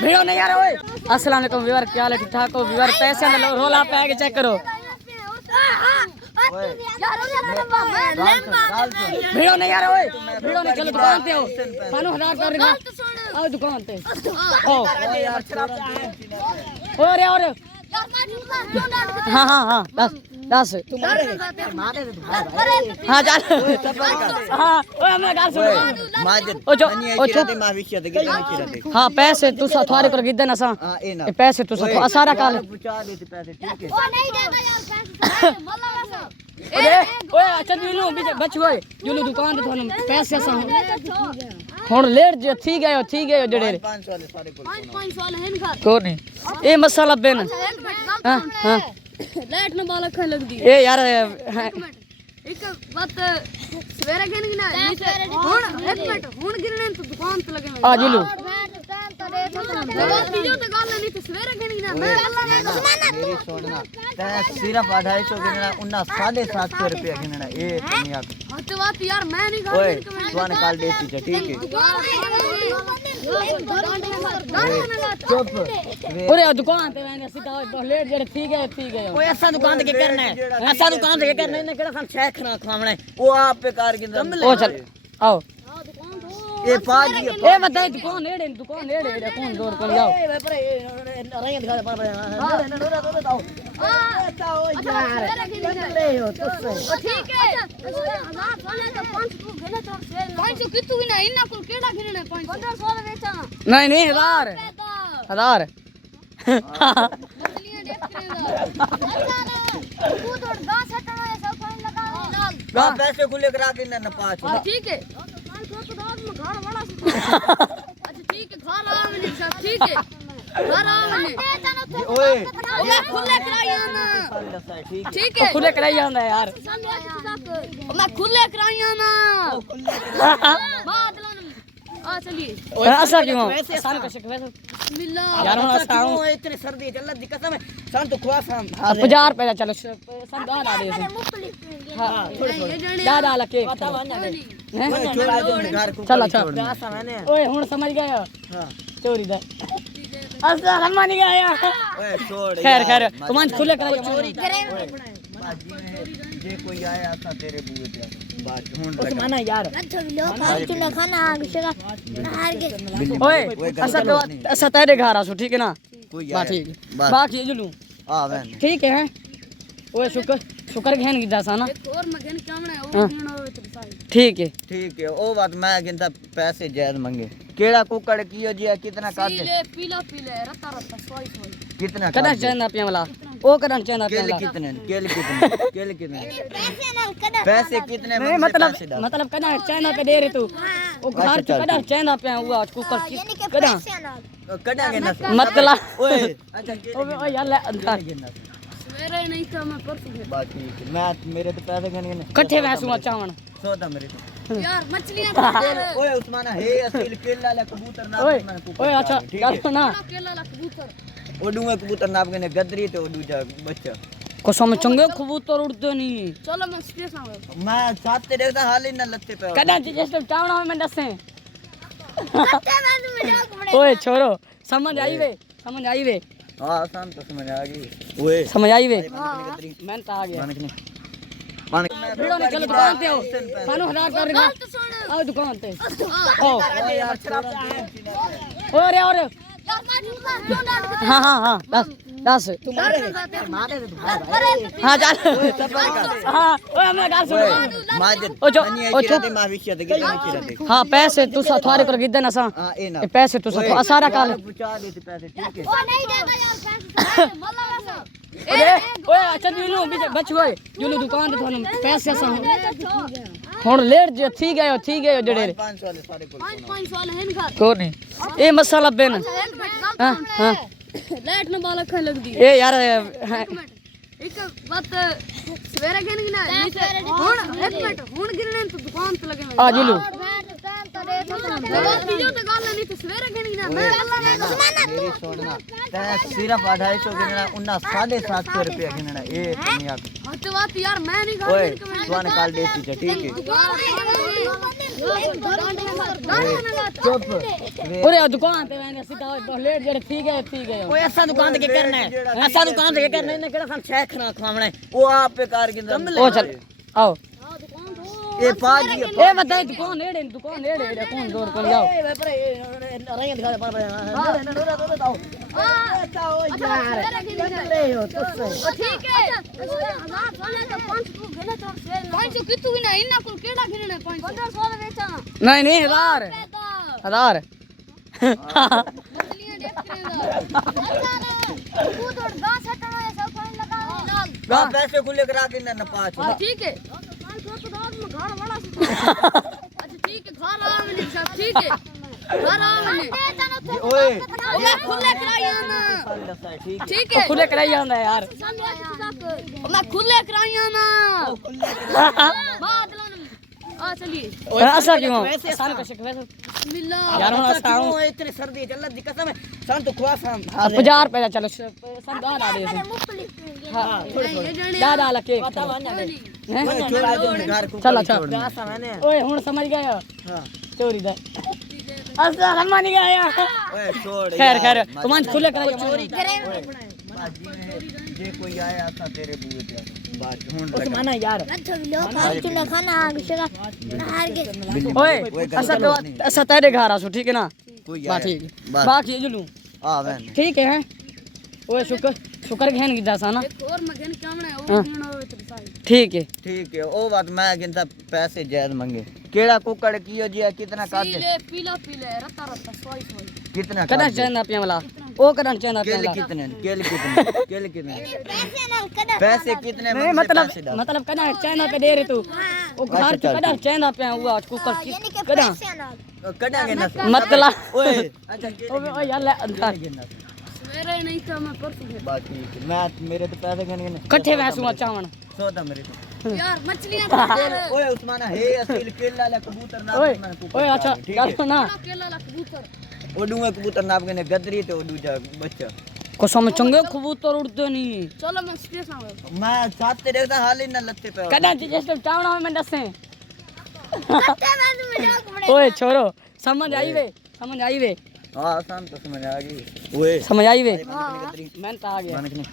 भिड़ो नहीं यार ओए। अस्सलाम वालेकुम व्यूअर, क्या हाल है? ठीक ठाक हो व्यूअर? पैसे में रोला पे आके चेक करो। भिड़ो नहीं यार ओए, भिड़ो नहीं, चलो दुकान पे आओ। सानू 1000 कर रहा आओ दुकान पे। ओ और हाँ हाँ हाँ 10 हाँ चल हाँ ओए हमें गाल सुन ओ जो ओ चुप हाँ पैसे तू थारे को गिद्दे ना सा पैसे तू सारा काल ओए अच्छा जुलू बच गए जुलू दुकान ते थाने पैसे सा हुन लेट जे थी गयो जड़े 500 वाले है घर को नहीं ए मसाला बेन हां हां लेट न बालक खा लग दी ए यार एक बात सवेरे गिनगी ना हुन एक मिनट हुन गिनने तो दुकान पे लगे आ जुलू वीडियो तो गाल नहीं तो सवेरे गिनगी ना मैं मेरी छोड़ना ते सिर्फ 250 गिनना उन्ना 750 रुपया गिनना ए नहीं आप हत बात यार मैं नहीं गाल ओए तुआने काल देती है ठीक है चुप ओरे दुकान पे मैंने सीधा लेट जेड़े ठीक है ओए ऐसा दुकान पे करना है ऐसा दुकान पे करना है केड़ा सन शेख ना खवाना ओ आप पे कार गिंदा ओ चल आओ ए पाजी ए बताए दुकान एड़े कौन दौड़ कर जाओ रंग दिखा दे पर बताओ अच्छा ओ यार ले हो तुझसे ठीक है ना सोने तो 500 घेने तो 500 कितु गिना इना को केड़ा गिनने 1500 बेचा नहीं 1000 तू तो गांव हटना है सब फाइन लगाओ गांव पैसे खुले करा के ना पास ठीक है घर बड़ा अच्छा ठीक है घर आ मैंने सब ठीक है घर आ मैंने ओए मैं खुले कराई आना ठीक है खुले कराई आना यार मैं खुले कराई आना बाद आ चलिए ओए ऐसा क्यों आसान कर सके वैसे बिस्मिल्लाह यार हम आऊं इतनी सर्दी है अल्लाह दी कसम है सन तो खुआ शाम 50 रुपए चलो सन दा दे हां दादा लके चल अच्छा ओए हुन समझ गया हां चोरी दा अच्छा समझ गया ओए छोड़ खैर तुम खुले करा चोरी जे कोई आया था तेरे बुए पे बात हुन माना यार तूने खाना हार गए ओए ऐसा तेरे घर आसो ठीक है ना बात ठीक बाकी जुलू हां बहन ठीक है ओए शुक्र घेन की दासा ना और मैं घेन क्या बना ओ घेन होवे तो ठीक है ओ बात मैं गिनता पैसे जायज मांगे केड़ा कुकड़ कियो जी कितना काट दे पीला रत्ता सोई कितना कदा चंदा पे वाला ओ कदा चंदा पे वाला केल कितने पैसे कितने मतलब कदा चंदा पे दे रे तू ओ घर कदा चंदा पे हुआ कुकड़ कदा मतलब ओए अच्छा ओ यार ले अंदर मेरे नहीं था मैं परसों बात ठीक है मैं मेरे तो पैसे गने इकट्ठे वैसू चावण सौदा मेरे यार मछलियां ओए उस्माना हे असील केला ला कबूतर ना ओए अच्छा गाल ना केला ला कबूतर ओडूए कबूतर नाप गने गदरी ते ओडू जा बच्चा कसम चंगे कबूतर उड़ते नहीं चलो मैं स्टेशन आऊं मैं साथ ते देखता हाल ही ना लत्ते पे कदा जस्ट चावण में दसे ओए छोरो समझ आई वे हां आसान तो समझ आ गई ओए समझ आई वे मैं तो आ गया भिड़ो नहीं, चलो दुकान पे आओ। सानू 1000 कर रहा आओ दुकान पे ओ यार और हाँ हाँ हाँ 10 हाँ चल हाँ हमें गाल सुन ओ जो ओ चुप हाँ पैसे तू थारे को गिद्दे ना सा पैसे तू सारा काल ओए अच्छा जुलू बच गए जुलू दुकान ते थाने पैसे सा हुन लेट जे थी गयो जड़े 500 वाले है घर को नहीं ए मसाला बेन हां हां लेट न बालक खा लग दी ए यार एक बात सवेरे गिनगी ना हुन एक मिनट हुन गिनने तो दुकान पे लगे आ जुलू वीडियो तो गाल नहीं तो सवेरे गिनगी ना मैं मेरी छोड़ना ते सिर्फ 250 गिनना उन्ना 750 रुपया गिनना ए नहीं आप हत बात यार मैं नहीं गाल तुआने काल देती है ठीक है ओरे दुकान पे मैंने सीधा लेट जेड़े ठीक है ओए ऐसा दुकान के करना है ऐसा दुकान के करना है केड़ा सन शेख ना खवाना है वो आप पे कार के ओ चल आओ ए पाजी ए बताए दुकान नेड़े कौन जोड़ कर जाओ रंग दिखा पर ठीक है 500 कितु ना इना को केड़ा गिरने 1500 बेचा नहीं 1000 मछलियां देख करेगा तू तो गांस हटाना है सब पानी लगाओ गा पैसे खुले करा के ना पाँच ठीक है 500 तो रात में घर बड़ा अच्छा ठीक है घर आ मैंने सब ठीक है घर आ मैंने ओए मैं खुले कराया ना ठीक है खुले कराई आंदा यार मैं खुले कराया ना बात आ चलिए ओए ऐसा क्यों आसान का शिक वैसे बिस्मिल्लाह यार हम आसान इतनी सर्दी चल दी कसम है सन तो खुआ सन 50 रुपए चलो सन दा दे हां थोड़े दा लके चल अच्छा ओए हुन समझ गए हां चोरी दा ऐसा समझ गए ओए छोड़ खैर तुम खुले कराई चोरी जे कोई आया था तेरे बुए पे बात हुन उस माना यार तूने खाना आगेगा हार के ओए ऐसा तेरे घर आसो ठीक है ना कोई बा ठीक बाकी जुलू आ बहन ठीक है ओए शुक्र घेन की दासा ना एक और मगन कामना है वो देना हो तो साई ठीक है ओ बात मैं गिनता पैसे जायद मांगे केड़ा कुकड़ कियो जी कितना काट पीले पीला रत्ता सोई कितना कदा चंदा पे वाला ओ कदा चंदा पे केल वाला कितने पैसे कितने नहीं मतलब कदा चंदा पे दे रे तू ओ घर पे कदा चंदा पे हुआ कुकर कदा कड़ा के ना मतलब ओए अच्छा ओए यार ले अंदर मेरे नहीं था मैं परसों बात ठीक है मैं मेरे तो पैसे गन कट्ठे वैसुआ चावण सौदा मेरे तो यार मछलियां ओए उस्माना हे असील केला ला कबूतर ना ओए अच्छा गल ना केला ला कबूतर ओडूए कबूतर नाप के गदरी ते दूजा बच्चा कसम चंगे कबूतर उड़ते नहीं चलो मैं स्टेशन आऊं मैं साथ ते देखदा हाल ही ना लत्ते पे कदा जस्ट चावण में दसे कट्टे में मजाक बड़े ओए छोरो समझ आई वे हां आसान तो समझ आ गई ओए समझ आई वे गदरी मैं तो आ गया मानक नहीं